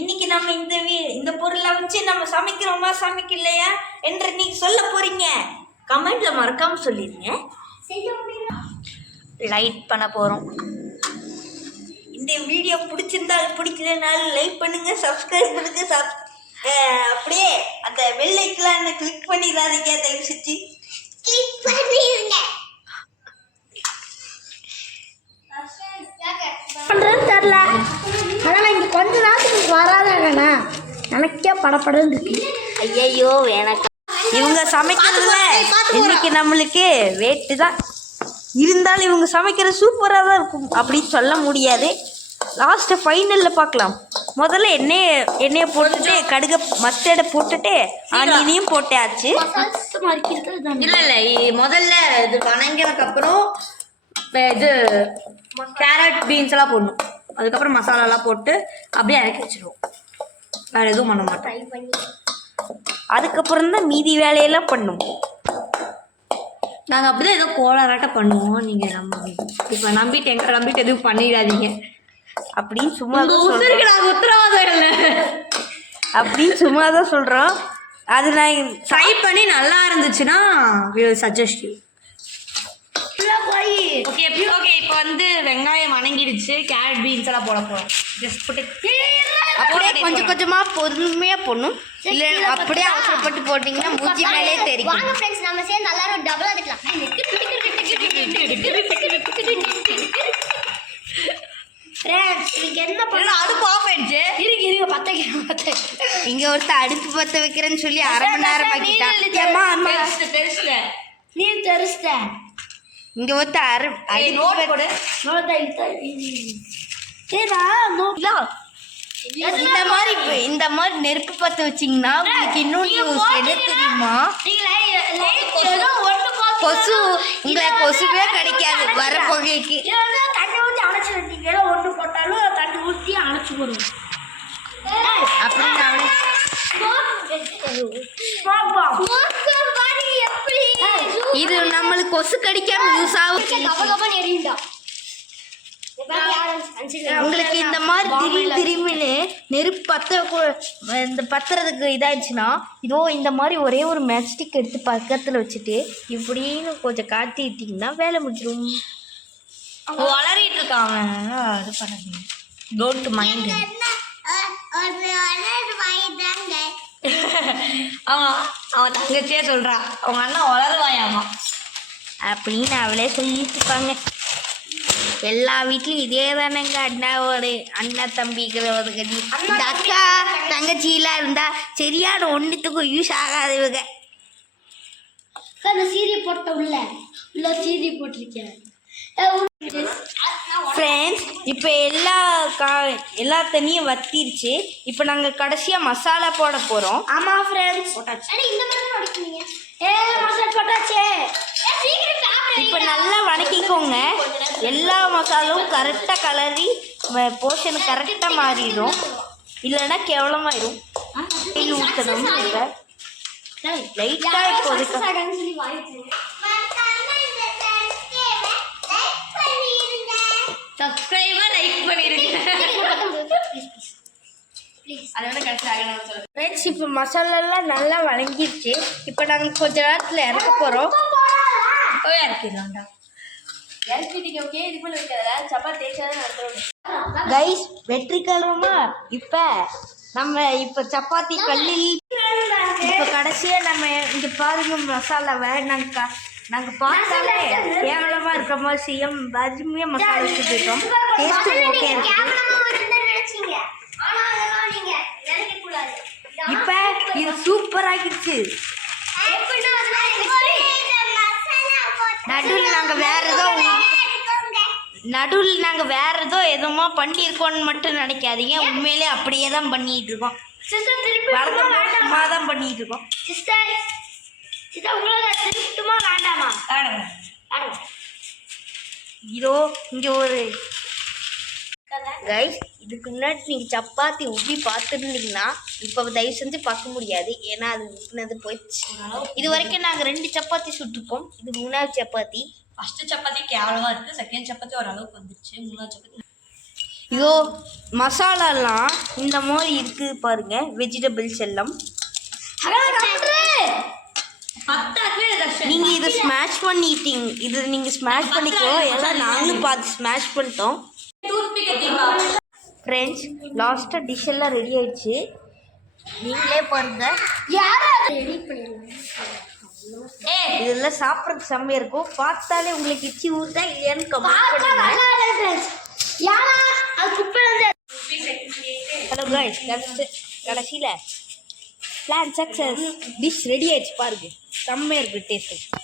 இன்னைக்கு நம்ம இந்த பொருளை வச்சு நம்ம சமைக்கிறோமா சமைக்கலையா என்று நீங்க சொல்ல போறீங்க. கமெண்ட்ல மறக்காம சொல்லிருங்க. லைட் பண்ண போறோம். இந்த வீடியோ பிடிச்சிருந்தால் பிடிக்கலனாலும் லைக் பண்ணுங்க, சப்ஸ்கிரைப் பண்ணுங்க, அப்படியே அந்த பெல் ஐகானை கிளிக் பண்ணிடாதீங்க, தயவு செஞ்சு கிளிக் பண்ணிடுங்க. பண்ணுறதுன்னு தெரில, ஆனால் இங்கே கொஞ்ச நேரத்துக்கு வராதாங்கண்ணா எனக்கே படப்படன்னு இருக்கு. ஐயோ எனக்கு இவங்க சமைக்கிறதுல இன்னைக்கு நம்மளுக்கு வேட்டு தான் இருந்தாலும் இவங்க சமைக்கிறது சூப்பராக தான் இருக்கும் அப்படின்னு சொல்ல முடியாது. லாஸ்ட்டு ஃபைனலில் பார்க்கலாம். முதல்ல எண்ணெயை போட்டுட்டு கடுகை மஸ்டர்டை போட்டுட்டு ஆனியனையும் போட்டாச்சு. இல்லை முதல்ல இது வணங்கினதுக்கப்புறம் இது கேரட் பீன்ஸ் எல்லாம் போடணும். அதுக்கப்புறம் மசாலாலாம் போட்டு அப்படியே இறக்கி வச்சிருவோம். வேறு எதுவும் பண்ண மாட்டோம். அதுக்கப்புறம் தான் மீதி வேலையெல்லாம் பண்ணுவோம். நாங்கள் அப்படிதான் ஏதோ கோளாறாட்ட பண்ணுவோம். நீங்கள் இப்போ நம்பிட்டு எதுவும் பண்ணிடாதீங்க அப்படின்னு சும்மா நாங்கள் உத்தரவாதம் இல்லை அப்படின்னு சும்மா தான் சொல்கிறோம். அது நான் ட்ரை பண்ணி நல்லா இருந்துச்சுன்னா சஜஸ்ட். ஓகே இப்போ வந்து வெங்காயம் வணங்கிடுச்சு. கேரட் பீன்ஸ் எல்லாம் போட போகிறோம். ஜஸ்ட் போட்டு அப்படியே கொஞ்சம் கொஞ்சமாக பொறுமையாக போடணும். இல்லை அப்படியே அவசரப்பட்டு போட்டிங்கன்னா மூஞ்சி மேலே தெரியும். வாங்க ஃப்ரெண்ட்ஸ், நம்ம சேர்ந்து எல்லாரும் டபுள் அடிக்கலாம். என்ன பண்ணலாம்? அடுப்பு ஆஃப் ஆயிடுச்சு. இருங்க பத்த இங்கே ஒருத்தர் அடுப்பு பற்ற வைக்கிறேன்னு சொல்லி அரை மணி நேரம் ஆக்கிட்டான். நீ தெரிச்சிட்ட. இங்கே ஒருத்தர் இந்த மாதிரி நெருப்பு பற்ற வச்சிங்கன்னா உங்களுக்கு இன்னொன்று என்ன தெரியுமா? கொசு உங்களை கொசுவே கிடைக்காது வர புகைக்கு. தண்ணி ஊற்றி அணைச்சி வச்சிங்கன்னா ஒன்று போட்டாலும் தண்ணி ஊற்றி அணைச்சி போடுவோம். அப்படின்னு இது நம்மளுக்கு கொசு கடிக்காம யூஸ் ஆகும். உங்களுக்கு இந்த மாதிரி திடீர்னு நெருப்பு பத்துறதுக்கு இதாச்சுன்னா இதோ இந்த மாதிரி ஒரே ஒரு மேட்ச்ஸ்டிக் எடுத்து பக்கத்தில் வச்சுட்டு இப்படின்னு கொஞ்சம் காட்டிட்டீங்கன்னா வேலை முடிச்சிடும். வளரிட்டு இருக்காங்க. அது பண்ணாதீங்க. Don't mind. அவன் தங்கச்சியே சொல்றா அவங்க அண்ணா வளருவாயாமா அப்படின்னு அவளே சொல்லிட்டு இருப்பாங்க. எல்லா வீட்லையும் இதே தானேங்க. அண்ணா தம்பிகள் இந்த அக்கா தங்கச்சியெல்லாம் இருந்தா சரியான ஒன்றுத்துக்கும் யூஸ் ஆகாது. இவங்க அந்த சீரி போட்ட உள்ள சீரி போட்டிருக்கேன். ஃப்ரெண்ட்ஸ் இப்போ எல்லா தண்ணியும் வத்திருச்சு. இப்போ நாங்கள் கடைசியாக மசாலா போட போகிறோம். ஆமாம் ஃப்ரெண்ட்ஸ், போட்டாச்சு. இந்த மாதிரி போடுறீங்க. மசாலா போட்டாச்சே. இப்போ நல்லா வணக்கிக்கோங்க. எல்லா மசாலாவும் கரெக்டாக கலரி போர்ஷன் கரெக்டாக மாறிடும். இல்லைன்னா கேவலமாயிடும். ஊற்றணும். இப்போ லைட்டாக இப்போதைக்கு சப்ஸ்கிரைபர் லைக் பண்ணிருங்க. ஃப்ரெண்ட்ஸ் இப்போ மசாலாலாம் நல்லா வணங்கிடுச்சு. இப்போ நாங்கள் கொஞ்ச நேரத்தில் இறக்க போகிறோம். இறக்கிடலாம்டா. இறக்கிட்டீங்க. ஓகே, இது போல வைக்கிறதா சப்பாத்தி தேய்ச்சாதான் கைஸ் வெற்றிகரமா இப்போ சப்பாத்தி கல்லில் இப்போ கடைசியாக நம்ம இங்கே பாருங்க மசாலாவை நாங்கள் பார்த்தாலே கேவலமாக இருக்கிற மாதிரி செய்யும் அருமையாக மசாலா வச்சு போயிட்டோம். டேஸ்ட்டு ஓகே இருக்குது. இப்போ இது சூப்பர் ஆகிடுச்சு. நடுவில் நாங்கள் வேறு ஏதோ எதுவுமா பண்ணியிருக்கோன்னு மட்டும் நினைக்காதீங்க. உண்மையிலே அப்படியே தான் பண்ணிகிட்டு இருக்கோம். சும்மா தான் பண்ணிகிட்டு இருக்கோம். இதோ இங்கே ஒரு கைஸ் இதுக்கு முன்னாடி நீங்கள் சப்பாத்தி உப்பி பார்த்துருந்தீங்கன்னா இப்போ தயவு செஞ்சு பார்க்க முடியாது. ஏன்னா அது உப்புனது போயிடுச்சு. இது வரைக்கும் நாங்கள் 2 சப்பாத்தி சுட்டுருக்கோம். இது 3வது சப்பாத்தி. ஃபஸ்ட்டு சப்பாத்தி கேவலமாக இருக்குது. செகண்ட் சப்பாத்தி ஓரளவுக்கு வந்துருச்சு. 3வது சப்பாத்தி இதோ மசாலாலாம் இந்த மாதிரி இருக்குது பாருங்க, வெஜிடபிள்ஸ் எல்லாம். நீங்கள் இதை ஸ்மாஷ் பண்ணிட்டீங்க, இதை நீங்கள் ஸ்மாஷ் பண்ணிக்கோ. எல்லாம் நாங்களும் பார்த்து ஸ்மாஷ் பண்ணிட்டோம். ஃப்ரெண்ட்ஸ், லாஸ்ட்டாக டிஷ் எல்லாம் ரெடி ஆயிடுச்சு. நீங்களே பாருங்க, இதெல்லாம் சாப்பிட்றதுக்கு செம்மையாக இருக்கும். பார்த்தாலே உங்களுக்கு இச்சி ஊறுதா இல்லையான்னு கமெண்ட் பண்ணுங்க. ஹலோ காய்ஸ், கடைசியில் பிளான் சக்ஸஸ், டிஷ் ரெடி ஆயிடுச்சு பாருங்க, செம்மையாக இருக்குது டேஸ்ட்டு.